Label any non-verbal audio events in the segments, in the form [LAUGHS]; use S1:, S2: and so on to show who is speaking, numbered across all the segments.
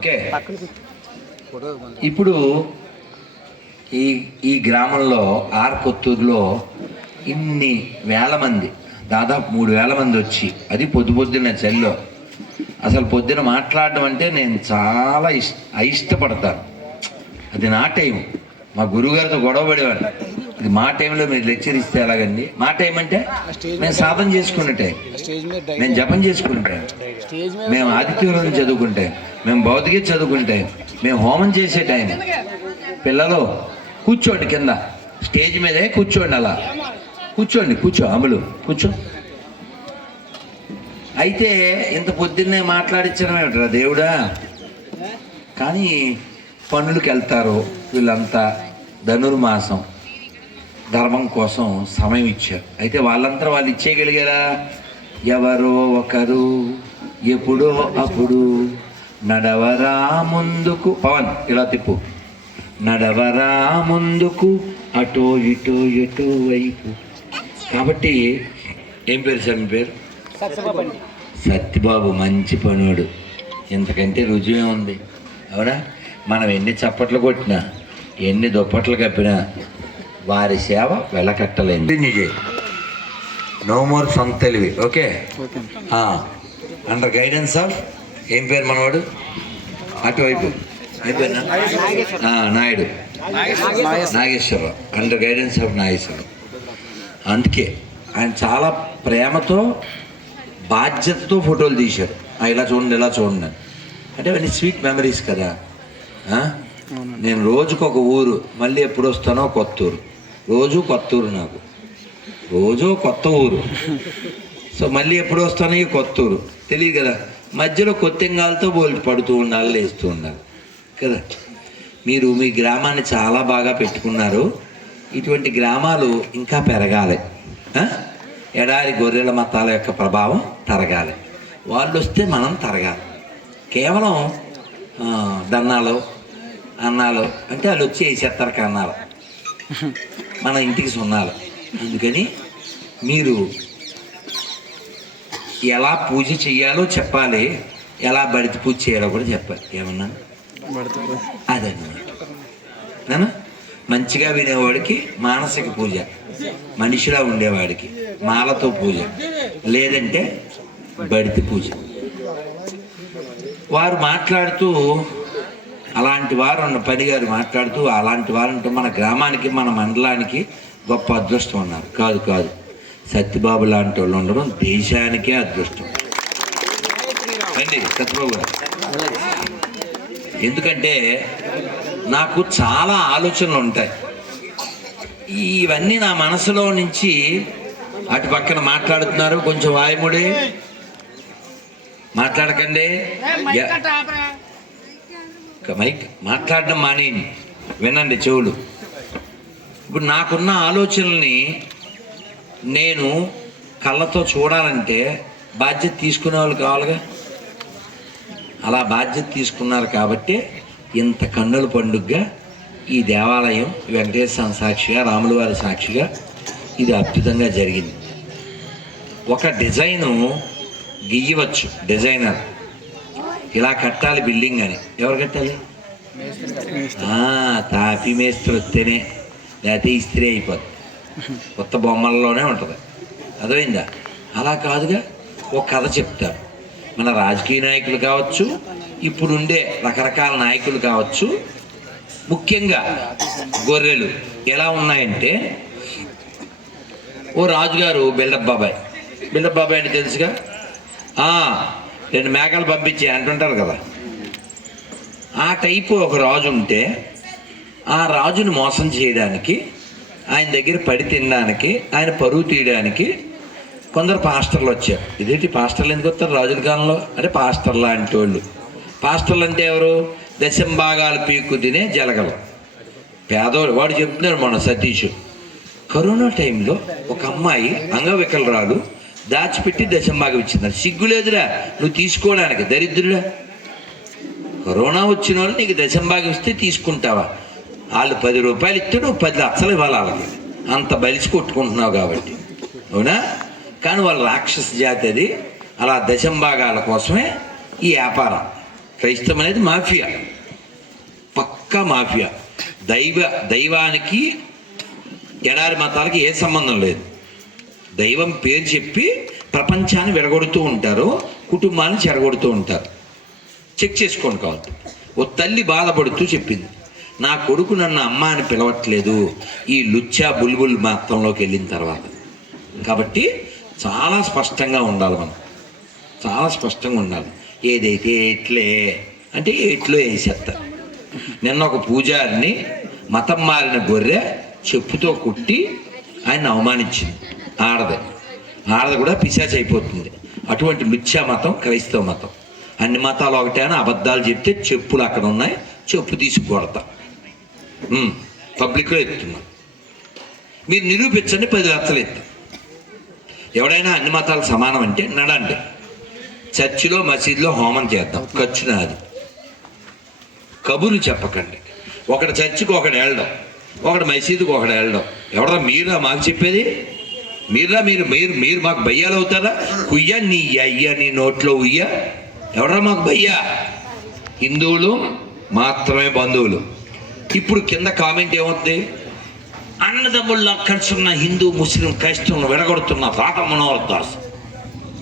S1: Okay. ఇప్పుడు ఈ ఈ గ్రామంలో ఆర్ కొత్తూరులో ఇన్ని వేల మంది దాదాపు మూడు వేల మంది వచ్చి అది పొద్దు పొద్దున్న చలిలో అసలు పొద్దున మాట్లాడడం అంటే నేను చాలా ఇష్ట అయిష్టపడతాను. అది నా టైం మా గురుగారితో గొడవ పడేవాడు ఇది మా టైంలో మీరు లెక్చర్ ఇస్తే ఎలాగండి? మా టైం అంటే మేము సాధన చేసుకునే టైం మేము జపం చేసుకునే టైం
S2: స్టేజ్ మీద
S1: మేము ఆదిత్యవరం చదువుకుంటే మేము భౌతిక చదువుకుంటే మేము హోమం చేసే టైం పిల్లలు కూర్చోండి కింద. స్టేజ్ మీదే కూర్చోండి అలా. కూర్చోండి కూర్చో అమలు. కూర్చో. అయితే ఇంత పొద్దున్నే మాట్లాడించడం ఏమిట్రా దేవుడా? కానీ పనులకు వెళ్తారు వీళ్ళంతా ధనుర్మాసం. ధర్మం కోసం సమయం ఇచ్చారు. అయితే వాళ్ళంతా వాళ్ళు ఇచ్చేయగలిగారా? ఎవరో ఒకరు ఎప్పుడో అప్పుడు నడవరా ముందుకు. పవన్ ఇలా తిప్పు. నడవరా ముందుకు అటో ఇటో ఎటో వైపు. కాబట్టి ఏం పేరు సార్ మీ పేరు? సత్యబాబు మంచి పనుడు. ఇంతకంటే రుజువే ఉంది. అవునా? మనం ఎన్ని చప్పట్లు కొట్టినా ఎన్ని దుప్పట్లు కప్పినా వారి సేవ వెలకట్టలేదు నో మోర్ సొంత తెలివి. ఓకే అండర్ గైడెన్స్ ఆఫ్ ఏం పేరు మనవాడు? అటువైపు. Naidu. Nageswararao under guidance of Nageswararao అందుకే ఆయన చాలా ప్రేమతో బాధ్యతతో ఫోటోలు తీశారు. ఇలా చూడండి ఇలా చూడండి అని. అంటే అవన్నీ స్వీట్ మెమరీస్ కదా? నేను రోజుకు ఒక ఊరు మళ్ళీ ఎప్పుడు వస్తానో కొత్త ఊరు రోజు కొత్త ఊరు నాకు. రోజు కొత్త ఊరు. సో మళ్ళీ ఎప్పుడు వస్తానో కొత్త ఊరు. తెలియదు కదా. మధ్యలో కొత్తెంగాలతో బోల్ట్ పడుతూ ఉండాలి లేస్తూ ఉండాలి కదా. మీరు మీ గ్రామాన్ని చాలా బాగా పెట్టుకున్నారు. ఇటువంటి గ్రామాలు ఇంకా పెరగాలి. ఎడారి గొర్రెల మతాల యొక్క ప్రభావం తరగాలి. వాళ్ళు వస్తే మనం తరగాలి. కేవలం దన్నాలు అన్నాలు అంటే వాళ్ళు వచ్చి వేసేస్తారు కన్నాలు. [LAUGHS] మన ఇంటికి సున్నాలు. అందుకని మీరు ఎలా పూజ చేయాలో చెప్పాలి ఎలా బడితి పూజ చేయాలో కూడా చెప్పాలి. ఏమన్నా? అదన్నమాట. మంచిగా వినేవాడికి మానసిక పూజ మనిషిలా ఉండేవాడికి మాలతో పూజ లేదంటే బడితి పూజ. వారు మాట్లాడుతూ అలాంటి వారు ఉన్న పని గారు మాట్లాడుతూ అలాంటి వారు అంటే మన గ్రామానికి మన మండలానికి గొప్ప అదృష్టం ఉన్నారు కాదు కాదు. సత్యబాబు లాంటి వాళ్ళు ఉండడం దేశానికే అదృష్టం. అండి సత్యబాబు గారు. ఎందుకంటే నాకు చాలా ఆలోచనలు ఉంటాయి. ఇవన్నీ నా మనసులో నుంచి అటు పక్కన మాట్లాడుతున్నారు. కొంచెం వాయుముడి. మాట్లాడకండి. ఇక మైక్ మాట్లాడడం మానేయండి. వినండి చెవులు. ఇప్పుడు నాకున్న ఆలోచనల్ని నేను కళ్ళతో చూడాలంటే బాధ్యత తీసుకునే వాళ్ళు కావాలిగా? అలా బాధ్యత తీసుకున్నారు కాబట్టి ఇంత కన్నుల పండుగగా ఈ దేవాలయం వెంకటేశ్వర సాక్షిగా రాముల వారి సాక్షిగా ఇది అద్భుతంగా జరిగింది. ఒక డిజైను గీయవచ్చు డిజైనర్. ఇలా కట్టాలి బిల్డింగ్ అని. ఎవరు కట్టాలి? తాపీ తాపి మేస్త్రి వస్తేనే లేకపోతే ఇస్త్రీ అయిపోతుంది కొత్త బొమ్మల్లోనే ఉంటుంది. అర్థమైందా? అలా కాదుగా ఒక కథ చెప్తారు. మన రాజకీయ నాయకులు కావచ్చు ఇప్పుడుండే రకరకాల నాయకులు కావచ్చు ముఖ్యంగా గొర్రెలు ఎలా ఉన్నాయంటే ఓ రాజుగారు బిల్డప్ బాబాయ్. బిల్డప్ బాబాయ్ అంటే తెలుసుగా? రెండు మేకలు పంపించే అంటుంటారు కదా. ఆ టైపు ఒక రాజు ఉంటే ఆ రాజుని మోసం చేయడానికి ఆయన దగ్గర పడి తినడానికి ఆయన పరువు తీయడానికి కొందరు పాస్టర్లు వచ్చారు. ఇదేంటి పాస్టర్లు ఎందుకు వస్తారు రాజుల కాలంలో? అంటే పాస్టర్ లాంటి వాళ్ళు. పాస్టర్లు అంటే ఎవరు? దశంభాగాలు పీక్కు తినే జలగలు. పేదవాడు వాడు చెప్తున్నాడు మన సతీష్. కరోనా టైంలో ఒక అమ్మాయి అంగవికలరాలు దాచిపెట్టి దశంభాగం సిగ్గు సిగ్గులేదురా నువ్వు తీసుకోవడానికి దరిద్రుడా? కరోనా వచ్చిన వాళ్ళు నీకు దశంభాగం ఇస్తే తీసుకుంటావా? వాళ్ళు పది రూపాయలు ఇస్తే నువ్వు పది లక్షలు ఇవ్వాలి వాళ్ళకి. అంత బలిసి కొట్టుకుంటున్నావు కాబట్టి. అవునా? కానీ వాళ్ళ రాక్షస జాతి అది. అలా దశంభాగాల కోసమే ఈ వ్యాపారం. క్రైస్తవం అనేది మాఫియా. పక్కా మాఫియా. దైవ దైవానికి ఎడారి మతాలకి ఏ సంబంధం లేదు. దైవం పేరు చెప్పి ప్రపంచాన్ని విడగొడుతూ ఉంటారు కుటుంబాన్ని చెరగొడుతూ ఉంటారు. చెక్ చేసుకోండి కావద్దు ఓ తల్లి బాధపడుతూ చెప్పింది. నా కొడుకు నన్ను అమ్మ అని పిలవట్లేదు. ఈ లుచ్చా బుల్బుల్ మాత్రంలోకి వెళ్ళిన తర్వాత. కాబట్టి చాలా స్పష్టంగా ఉండాలి మనం. చాలా స్పష్టంగా ఉండాలి. ఏదైతే ఎట్లే అంటే ఎట్లో వేసేస్తారు నిన్న ఒక పూజారిని మతం మారిన గొర్రె చెప్పుతో కుట్టి ఆయన అవమానించింది. ఆడది ఆడది కూడా పిశాచి అయిపోతుంది. అటువంటి మిథ్యా మతం క్రైస్తవ మతం. అన్ని మతాలు ఒకటే అని అబద్ధాలు చెప్తే చెప్పులు అక్కడ ఉన్నాయి చెప్పు తీసి కొడతా. పబ్లిక్లో ఎత్తున్నా. మీరు నిరూపించండి పది లక్షలు ఎత్తు. ఎవడైనా అన్ని మతాలు సమానం అంటే నడండి. చర్చిలో మసీదులో హోమం చేద్దాం. ఖర్చు నాది కబుర్లు చెప్పకండి. ఒకటి చర్చికి ఒకడు వెళ్ళడం. ఒకటి మసీదుకి ఒకడు వెళ్ళడం. ఎవరా మీరా మాకు చెప్పేది? మీరా మీరు మీరు మీరు మాకు భయ్యాలు అవుతారా? కుయ్య నీ అయ్య నీ నోట్లో ఉయ్య? ఎవరా మాకు భయ్యా? హిందువులు మాత్రమే బంధువులు. ఇప్పుడు కింద కామెంట్ ఏమవుతుంది అన్నదమ్ముల్లో కలిసి ఉన్న హిందూ ముస్లిం క్రైస్తవులను విడగొడుతున్న రాత మనోహర్ దాస్.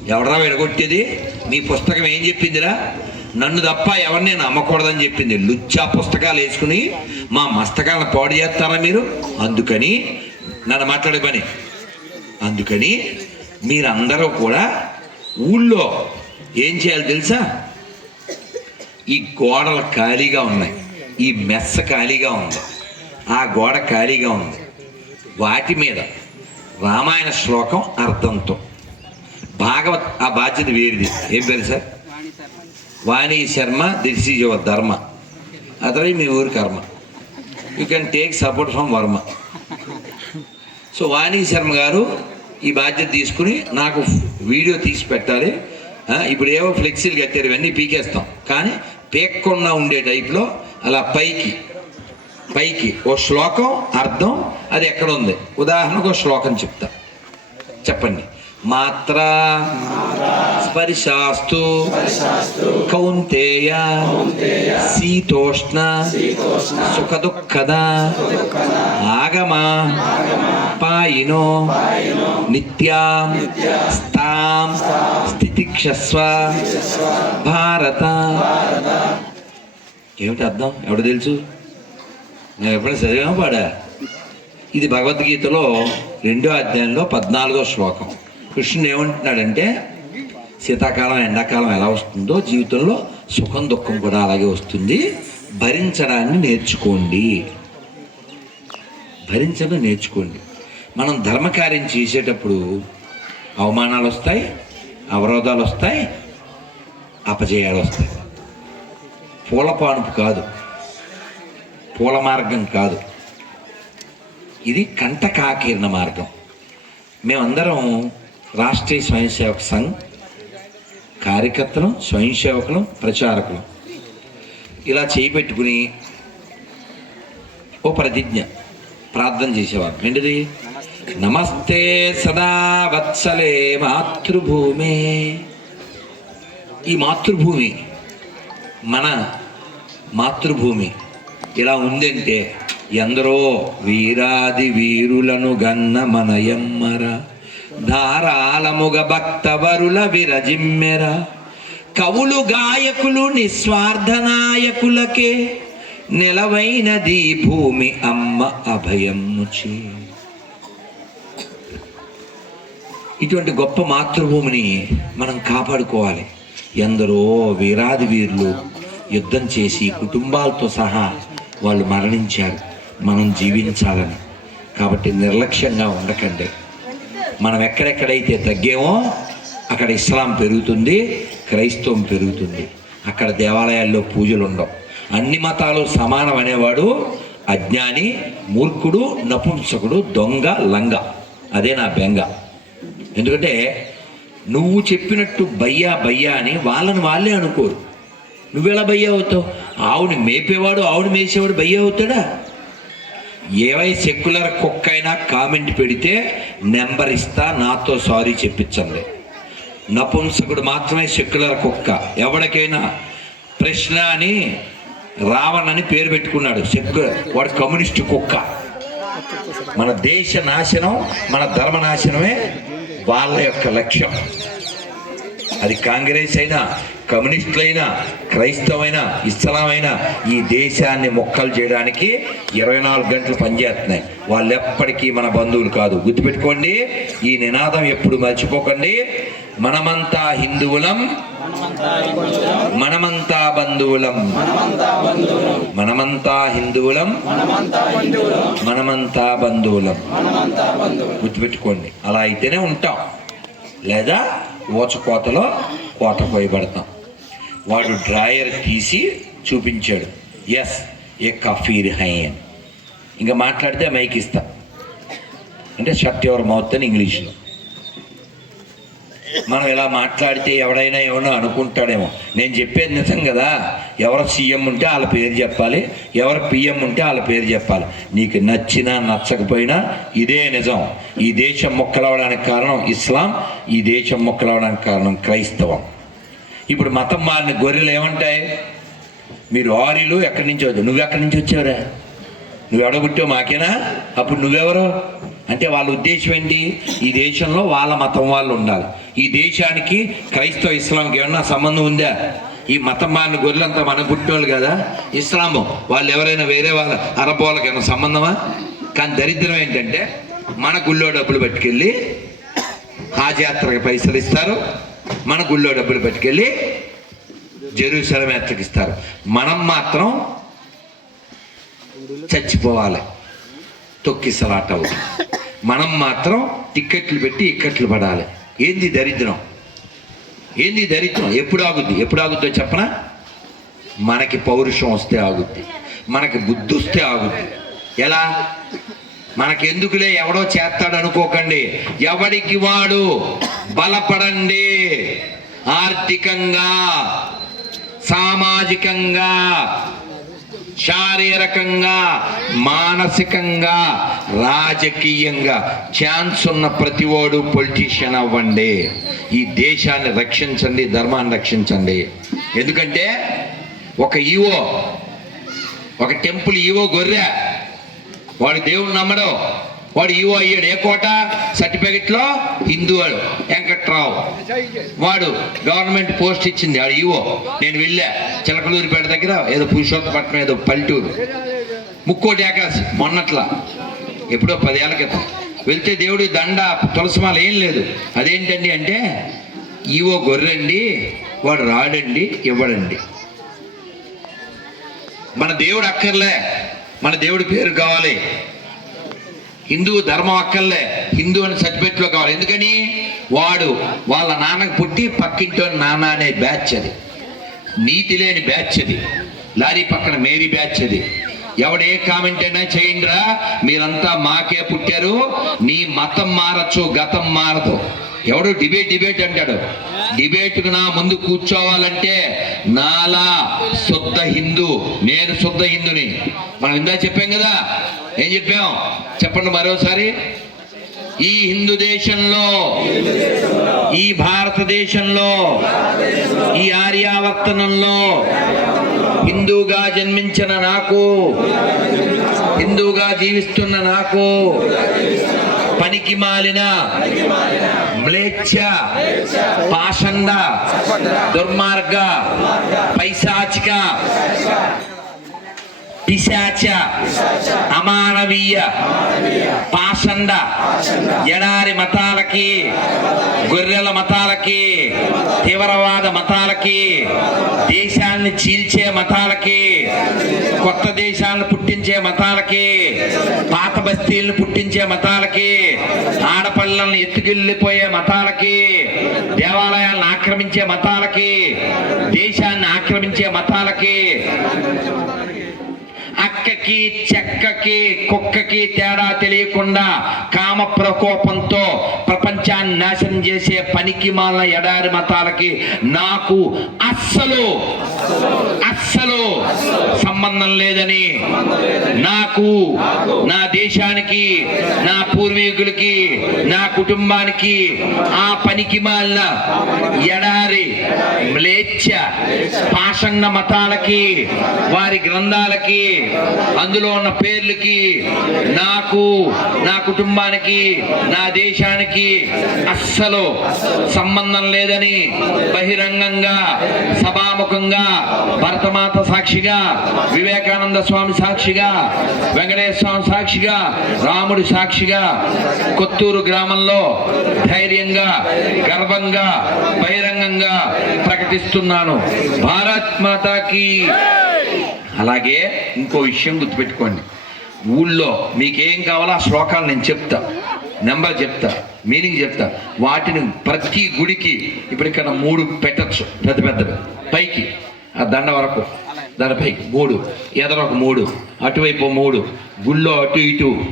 S1: ఎవడరా విడగొట్టేది? మీ పుస్తకం ఏం చెప్పిందిరా? నన్ను తప్ప ఎవరిని నమ్మకూడదని చెప్పింది. లుచ్చా పుస్తకాలు వేసుకుని మా మస్తకాలను పాడు చేస్తారా మీరు? అందుకని నన్ను మాట్లాడే పని. అందుకని మీరందరూ కూడా ఊళ్ళో ఏం చేయాలి తెలుసా? ఈ గోడలు ఖాళీగా ఉన్నాయి. ఈ మెస్స ఖాళీగా ఉంది. ఆ గోడ ఖాళీగా ఉంది. వాటి మీద రామాయణ శ్లోకం అర్థంతో. భాగవత్ ఆ బాధ్యత వేరిది. ఏం పేరు sir? Vani Sharma this is your dharma. అతని మీ ఊరి కర్మ. You can take support from Varma so Vani Sharma గారు ఈ బాధ్యత తీసుకుని నాకు వీడియో తీసి పెట్టాలి. ఇప్పుడు ఏవో ఫ్లెక్సీలు కట్టారు ఇవన్నీ పీకేస్తాం. కానీ పీక్కుండా ఉండే టైప్లో అలా పైకి పైకి ఓ శ్లోకం అర్థం అది ఎక్కడ ఉంది? ఉదాహరణకు ఓ శ్లోకం చెప్తా. చెప్పండి. మాత్ర. స్పర్శాస్తు. కౌంతేయ. శీతోష్ణ. సుఖదుఃఖద. ఆగమ. పాయినో. నిత్యాం. స్థాం. స్థితిక్షస్వ. భారత. ఏమిటి అర్థం? ఎవడు తెలుసు? నేను ఎప్పుడైనా చదివాము పాడా? ఇది భగవద్గీతలో రెండో అధ్యాయంలో పద్నాలుగో శ్లోకం. కృష్ణుడు ఏమంటున్నాడంటే శీతాకాలం ఎండాకాలం ఎలా వస్తుందో జీవితంలో సుఖం దుఃఖం కూడా అలాగే వస్తుంది. భరించడాన్ని నేర్చుకోండి. భరించడం నేర్చుకోండి. మనం ధర్మకార్యం చేసేటప్పుడు అవమానాలు వస్తాయి అవరోధాలు వస్తాయి అపజయాలు వస్తాయి. పూల పానుపు కాదు పూల మార్గం కాదు. ఇది కంటకాకీర్ణ మార్గం. మేమందరం రాష్ట్రీయ స్వయం సేవక సంఘ్ కార్యకర్తలు స్వయం సేవకులు ప్రచారకులు. ఇలా చేయిపెట్టుకుని ఓ ప్రతిజ్ఞ ప్రార్థన చేసేవారు. ఏంటిది? నమస్తే సదా వత్సలే మాతృభూమే. ఈ మాతృభూమి మన మాతృభూమి. ఇలా ఉందంటే ఎందరో వీరాది వీరులను గన్న మనయమ్మర ధారాళముగ భక్తవరుల విరజిమ్మెర. కవులు గాయకులు నిస్వార్థ నాయకులకే నిలవైనది భూమి అమ్మ అభయముచి. ఇటువంటి గొప్ప మాతృభూమిని మనం కాపాడుకోవాలి. ఎందరో వీరాది వీరులు యుద్ధం చేసి కుటుంబాలతో సహా వాళ్ళు మరణించారు. మనం జీవించాలని. కాబట్టి నిర్లక్ష్యంగా ఉండకండి. మనం ఎక్కడెక్కడైతే తగ్గామో అక్కడ ఇస్లాం పెరుగుతుంది క్రైస్తవం పెరుగుతుంది. అక్కడ దేవాలయాల్లో పూజలు ఉండవు అన్ని మతాలు సమానం అనేవాడు అజ్ఞాని మూర్ఖుడు నపుంసకుడు దొంగ లంగ. అదే నా బెంగ. ఎందుకంటే నువ్వు చెప్పినట్టు బయ్యా బయ్యా అని వాళ్ళని వాళ్ళే అనుకోరు. నువ్వెలా బయ్యా అవుతావు? ఆవుని మేపేవాడు ఆవుని మేసేవాడు బయ్యా అవుతాడా? ఏవై సెక్యులర్ కుక్క అయినా కామెంట్ పెడితే నెంబర్ ఇస్తా నాతో సారీ చెప్పించండి. నపుంసకుడు మాత్రమే సెక్యులర్ కుక్క. ఎవరికైనా ప్రశ్న అని రావణ్ అని పేరు పెట్టుకున్నాడు. సెక్యులర్ వాడు కమ్యూనిస్టు కుక్క. మన దేశ నాశనం మన ధర్మ నాశనమే వాళ్ళ యొక్క లక్ష్యం. అది కాంగ్రెస్ అయినా కమ్యూనిస్టులైనా క్రైస్తవైనా ఇస్లామైనా ఈ దేశాన్ని మొక్కలు చేయడానికి ఇరవై నాలుగు గంటలు పనిచేస్తున్నాయి. వాళ్ళు ఎప్పటికీ మన బంధువులు కాదు. గుర్తుపెట్టుకోండి ఈ నినాదం ఎప్పుడు మర్చిపోకండి. మనమంతా హిందువులం మనమంతా బంధువులం మనమంతా హిందువులం మనమంతా బంధువులం. గుర్తుపెట్టుకోండి అలా అయితేనే ఉంటాం. లేదా ఊచకోతలో కోత పోయబడతాం వాడు డ్రాయర్ తీసి చూపించాడు. ఎస్ ఏ కఫీర్ హై అని ఇంకా మాట్లాడితే మైక్ ఇస్తా. అంటే షట్ యువర్ మౌత్ అని ఇంగ్లీష్లో. మనం ఇలా మాట్లాడితే ఎవడైనా ఎవడో అనుకుంటాడేమో. నేను చెప్పేది నిజం కదా? ఎవరు సీఎం ఉంటే వాళ్ళ పేరు చెప్పాలి. ఎవరు పిఎం ఉంటే వాళ్ళ పేరు చెప్పాలి. నీకు నచ్చినా నచ్చకపోయినా ఇదే నిజం. ఈ దేశం మొక్కలవడానికి కారణం ఇస్లాం. ఈ దేశం మొక్కలవడానికి కారణం క్రైస్తవం. ఇప్పుడు మతం మారిన గొర్రెలు ఏమంటాయి? మీరు ఆరిలు ఎక్కడి నుంచి వచ్చావు నువ్వు ఎక్కడి నుంచి వచ్చావురా? నువ్వు ఎడగొట్టావు మాకేనా? అప్పుడు నువ్వెవరు? అంటే వాళ్ళ ఉద్దేశం ఏంటి? ఈ దేశంలో వాళ్ళ మతం వాళ్ళు ఉండాలి. ఈ దేశానికి క్రైస్తవ ఇస్లాంకి ఏమన్నా సంబంధం ఉందా? ఈ మతం మారిన గొర్రెలంతా మన పుట్టినోళ్ళు కదా? ఇస్లాము. వాళ్ళు ఎవరైనా వేరే వాళ్ళ అరబోళ్ళకి ఏమైనా సంబంధమా? కానీ దరిద్రం ఏంటంటే మన గుళ్ళో డబ్బులు పట్టుకెళ్ళి హాజయాత్రకి పైసలు ఇస్తారు మన గుళ్ళో డబ్బులు పట్టుకెళ్ళి జెరూసలం ఎత్తకిస్తారు మనం మాత్రం చచ్చిపోవాలి. తొక్కిసలాట అవుతుంది. మనం మాత్రం టిక్కెట్లు పెట్టి ఇక్కట్లు పడాలి. ఏంది దరిద్రం? ఏంది దరిద్రం? ఎప్పుడు ఆగుద్ది? ఎప్పుడు ఆగుద్దో చెప్పనా? మనకి పౌరుషం వస్తే ఆగుద్ది. మనకి బుద్ధి వస్తే ఆగుద్ది. ఎలా? మనకెందుకులే ఎవడో చేస్తాడు అనుకోకండి ఎవడికి వాడు? బలపడండి. ఆర్థికంగా సామాజికంగా శారీరకంగా మానసికంగా రాజకీయంగా ఛాన్స్ ఉన్న ప్రతివాడు పొలిటీషియన్ అవ్వండి. ఈ దేశాన్ని రక్షించండి ధర్మాన్ని రక్షించండి. ఎందుకంటే ఒక ఈవో ఒక టెంపుల్ ఈవో గొర్రె వాడు దేవుని నమ్మడు. వాడు ఈవో అయ్యాడు. ఏ కోట? సర్టిఫికెట్లో హిందూ వాడు వెంకట్రావు. వాడు గవర్నమెంట్ పోస్ట్ ఇచ్చింది వాడు ఈవో. నేను వెళ్ళా. చిలకలూరిపేట దగ్గర ఏదో పురుషోత్తపట్నం ఏదో పల్లెటూరు. ముక్కోటి ఏకాశి మొన్నట్లా. ఎప్పుడో పదేళ్ళ క్రితం. వెళ్తే దేవుడి దండ తులసిమాల ఏం లేదు. అదేంటండి అంటే ఈవో గొర్రెండి వాడు రాడండి ఇవ్వడండి. మన దేవుడు అక్కర్లే. మన దేవుడి పేరు కావాలి. హిందూ ధర్మం అక్కర్లే. హిందూ అని సర్టిఫికెట్లో కావాలి. ఎందుకని? వాడు వాళ్ళ నాన్నకు పుట్టి పక్కింటో నాన్న అనే బ్యాచ్ అది. నీతి లేని బ్యాచ్ అది. లారీ పక్కన మేరీ బ్యాచ్ అది. ఎవడ ఏ కామెంట్ అయినా చేయండిరా. మీరంతా మాకే పుట్టారు. నీ మతం మారచ్చు గతం మారదు. ఎవడు డిబేట్ డిబేట్ అంటాడు. డిబేట్కు నా ముందు కూర్చోవాలంటే నాలా శుద్ధ హిందూ నేను శుద్ధ హిందుని. మనం ఇందా చెప్పాం కదా? ఏం చెప్పాం? చెప్పండి మరోసారి. ఈ హిందూ దేశంలో ఈ భారతదేశంలో ఈ ఆర్యావర్తనంలో హిందూగా జన్మించిన నాకు హిందూగా జీవిస్తున్న నాకు పనికి మాలిన మ్లేచ్ఛ పాషండ దుర్మార్గ పైశాచిక పిశాచ అమానవీయ పాషండ ఎడారి మతాలకి గొర్రెల మతాలకి తీవ్రవాద మతాలకి దేశాన్ని చీల్చే మతాలకి కొత్త దేశాలను పుట్టించే మతాలకి పాత బస్తీలను పుట్టించే మతాలకి ఆడపల్లలను ఎత్తుకెళ్ళిపోయే మతాలకి దేవాలయాలను ఆక్రమించే మతాలకి దేశాన్ని ఆక్రమించే మతాలకి అక్కకి చెక్కకి కుక్కకి తేడా తెలియకుండా కామ ప్రకోపంతో ప్రపంచాన్ని నాశనం చేసే పనికి మాల ఎడారి మతాలకి నాకు అస్సలు
S2: అస్సలు సంబంధం లేదని నాకు నా దేశానికి నా పూర్వీకులకి నా కుటుంబానికి ఆ పనికి మాలిన ఎడారి మ్లేచ్ఛ పాషన్న మతాలకి వారి గ్రంథాలకి అందులో ఉన్న పేర్లకి నాకు నా కుటుంబానికి నా దేశానికి అస్సలు సంబంధం లేదని బహిరంగంగా సభాముఖంగా భరతమాత సాక్షిగా వివేకానంద స్వామి సాక్షిగా వెంకటేశ్వర స్వామి సాక్షిగా రాముడి సాక్షిగా కొత్తూరు గ్రామంలో ధైర్యంగా గర్వంగా బహిరంగంగా ప్రకటిస్తున్నాను. భారత్ మాతాకి అలాగే ఇంకో విషయం గుర్తుపెట్టుకోండి. ఊళ్ళో మీకేం కావాలో ఆ శ్లోకాలు నేను చెప్తా. నెంబర్ చెప్తా. మీనింగ్ చెప్తా. వాటిని ప్రతి గుడికి ఇప్పుడు ఇక్కడ మూడు పెట్టచ్చు. పెద్ద పెద్దవి. పైకి. ఆ దండ వరకు. దానిపై పైకి. మూడు. ఎదర ఒక మూడు. అటువైపు మూడు. గుళ్ళో అటు ఇటు.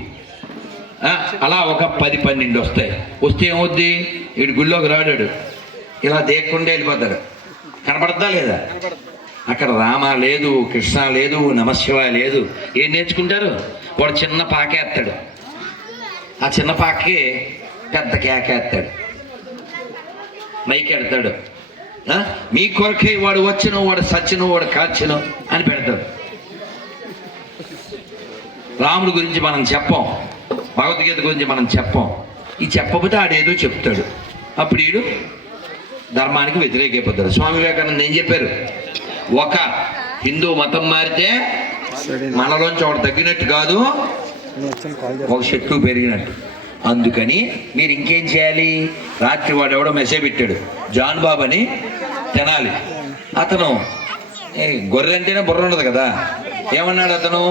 S2: అలా ఒక పది పన్నెండు వస్తాయి. వస్తే ఏమవుద్ది? వీడు గుళ్ళోకి రాడాడు. ఇలా దేక్కుండా వెళ్ళిపోతాడు. కనపడద్దా లేదా? అక్కడ రామ లేదు కృష్ణ లేదు నమశివ లేదు. ఏం నేర్చుకుంటారు? వాడు చిన్న పాకేస్తాడు ఆ చిన్న పాకే పెద్ద కేకేస్తాడు మైక్ ఎడతాడు. మీ కొరకే వాడు వచ్చిన వాడు సచ్చును వాడు కాల్చును అని పెడతాడు. రాముడి గురించి మనం చెప్పం. భగవద్గీత గురించి మనం చెప్పం. ఈ చెప్పకపోతే ఆడేదో చెప్తాడు. అప్పుడు వీడు ధర్మానికి వ్యతిరేకైపోతాడు. స్వామి వివేకానంద ఏం చెప్పారు? ఒక హిందూ మతం మారితే మనలోంచి ఒకటి తగ్గినట్టు కాదు ఒక చెట్టు పెరిగినట్టు. అందుకని మీరు ఇంకేం చేయాలి? రాత్రి వాడు ఎవడో మెసేజ్ పెట్టాడు జాన్ బాబు అని తినాలి. అతను ఏ, గొర్రె అంటేనే బుర్ర ఉండదు కదా. ఏమన్నాడు అతను?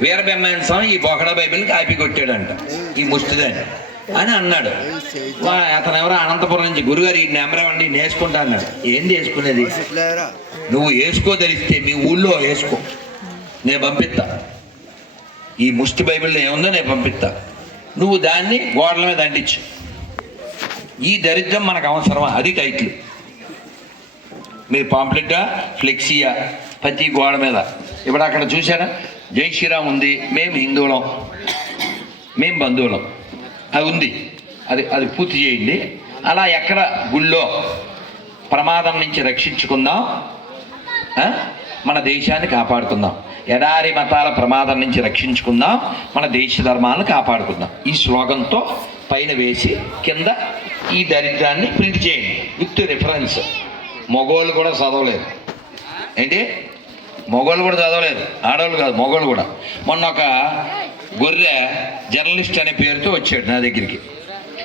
S2: వీరబెమ్మాయన స్వామి ఈ బొకడా బైబిల్ కాపీ కొట్టాడంట. ఈ ముష్టిదని అని అన్నాడు. అతను ఎవరో అనంతపురం నుంచి గురుగారు ఈ నెమరేవండి నేసుకుంటా అన్నాడు. ఏంది వేసుకునేది? నువ్వు వేసుకో వేసుకోదలిస్తే మీ ఊళ్ళో వేసుకో. నేను పంపిస్తా. ఈ ముష్టి బైబిల్లో ఏముందో నేను పంపిస్తా. నువ్వు దాన్ని గోడల మీద అంటించు. ఈ దరిద్రం మనకు అవసరమా? అది టైటిల్. మీరు పాంప్లెట్టా ఫ్లెక్సీయా? ప్రతి గోడ మీద. ఇప్పుడు అక్కడ చూసారా జై శ్రీరామ్ ఉంది. మేము హిందువులం. మేము బంధువులం. అది ఉంది. అది అది పూర్తి చేయండి. అలా ఎక్కడ గుళ్ళో ప్రమాదం నుంచి రక్షించుకుందాం? మన దేశాన్ని కాపాడుకుందాం. ఎడారి మతాల ప్రమాదం నుంచి రక్షించుకుందాం. మన దేశ ధర్మాలను కాపాడుకుందాం. ఈ శ్లోగంతో పైన వేసి కింద ఈ దరిద్రాన్ని ప్రింట్ చేయండి. విత్ రిఫరెన్స్ మగోళ్ళు కూడా చదవలేదు. ఏంటి? మగోళ్ళు కూడా చదవలేదు. ఆడవాళ్ళు కాదు మగోళ్ళు కూడా. మొన్న ఒక గొర్రె జర్నలిస్ట్ అనే పేరుతో వచ్చాడు నా దగ్గరికి.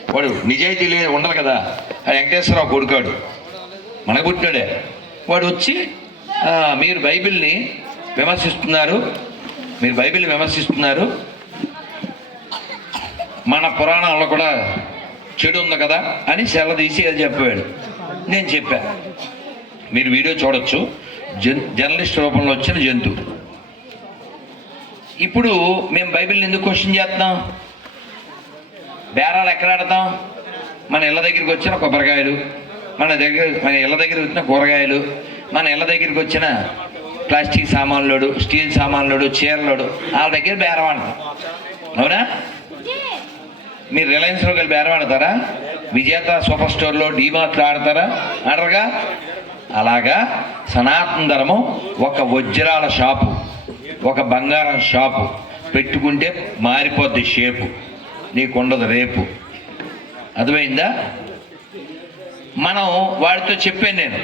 S2: వాడు నిజాయితీ లేదు ఉండదు కదా. ఆ వెంకటేశ్వరరావు కొడుకాడు. మన పుట్టాడే. వాడు వచ్చి మీరు బైబిల్ని విమర్శిస్తున్నారు. మీరు బైబిల్ని విమర్శిస్తున్నారు. మన పురాణంలో కూడా చెడు ఉంది కదా అని సెల తీసి అది చెప్పాడు. నేను చెప్పా. మీరు వీడియో చూడొచ్చు. జన్ జర్నలిస్ట్ రూపంలో వచ్చిన జంతువు. ఇప్పుడు మేము బైబిల్ని ఎందుకు క్వశ్చన్ చేస్తాం బేరాలు ఎక్కడ ఆడతాం? మన ఇళ్ళ దగ్గరికి వచ్చిన కొబ్బరికాయలు మన దగ్గర మన ఇళ్ళ దగ్గర వచ్చిన కూరగాయలు మన ఇళ్ళ దగ్గరికి వచ్చిన ప్లాస్టిక్ సామాన్లోడు స్టీల్ సామాన్లోడు చీరలోడు వాళ్ళ దగ్గర బేరం ఆడతాం. అవునా? మీరు రిలయన్స్లో వెళ్ళి బేరం ఆడతారా? విజేత సూపర్ స్టోర్లో డీమార్ట్లో ఆడతారా? ఆడరుగా? అలాగా? సనాతన ధర్మం ఒక వజ్రాల షాపు. ఒక బంగారం షాపు పెట్టుకుంటే మారిపోద్ది షేపు. నీకుండదు రేపు. అర్థమైందా? మనం వాడితో చెప్పాను నేను.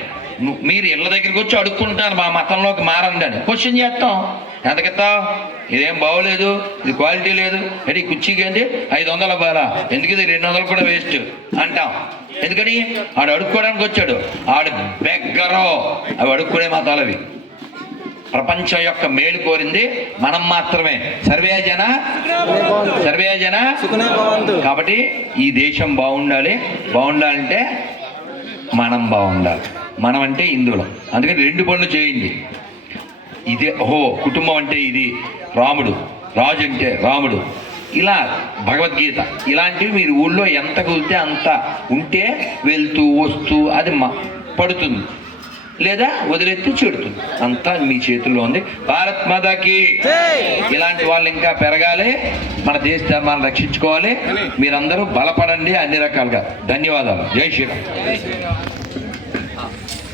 S2: మీరు ఇళ్ళ దగ్గరికి వచ్చి అడుక్కుంటారు మా మతంలోకి మారండి అని. క్వశ్చన్ చేస్తాం. ఎంతకెత్తావు ఇదేం బాగోలేదు ఇది క్వాలిటీ లేదు. అది కుర్చీకి ఏంటి? ఐదు వందల బాలా. ఎందుకు ఇది రెండు వందలు కూడా వేస్ట్ అంటాం. ఎందుకని? ఆడు అడుక్కోవడానికి వచ్చాడు. ఆడు బెగ్గరో. అవి అడుక్కునే మతాలవి. ప్రపంచం యొక్క మేలు కోరింది మనం మాత్రమే. సర్వే జన? సర్వే జన? కాబట్టి ఈ దేశం బాగుండాలి. బాగుండాలంటే మనం బాగుండాలి. మనం అంటే హిందువులం. అందుకని రెండు పనులు చేయండి. ఇదే ఓహో కుటుంబం అంటే ఇది రాముడు. రాజు అంటే రాముడు. ఇలా భగవద్గీత. ఇలాంటివి మీరు ఊళ్ళో ఎంత కుదిరితే అంత ఉంటే వెళ్తూ వస్తూ అది పడుతుంది. లేదా వదిలేస్తే చెడుతుంది. అంతా మీ చేతుల్లో ఉంది. భారత్ మాతాకి. ఇలాంటి వాళ్ళు ఇంకా పెరగాలి. మన దేశ ధర్మాన్ని రక్షించుకోవాలి. మీరందరూ బలపడండి అన్ని రకాలుగా. ధన్యవాదాలు. జై శ్రీరామ్.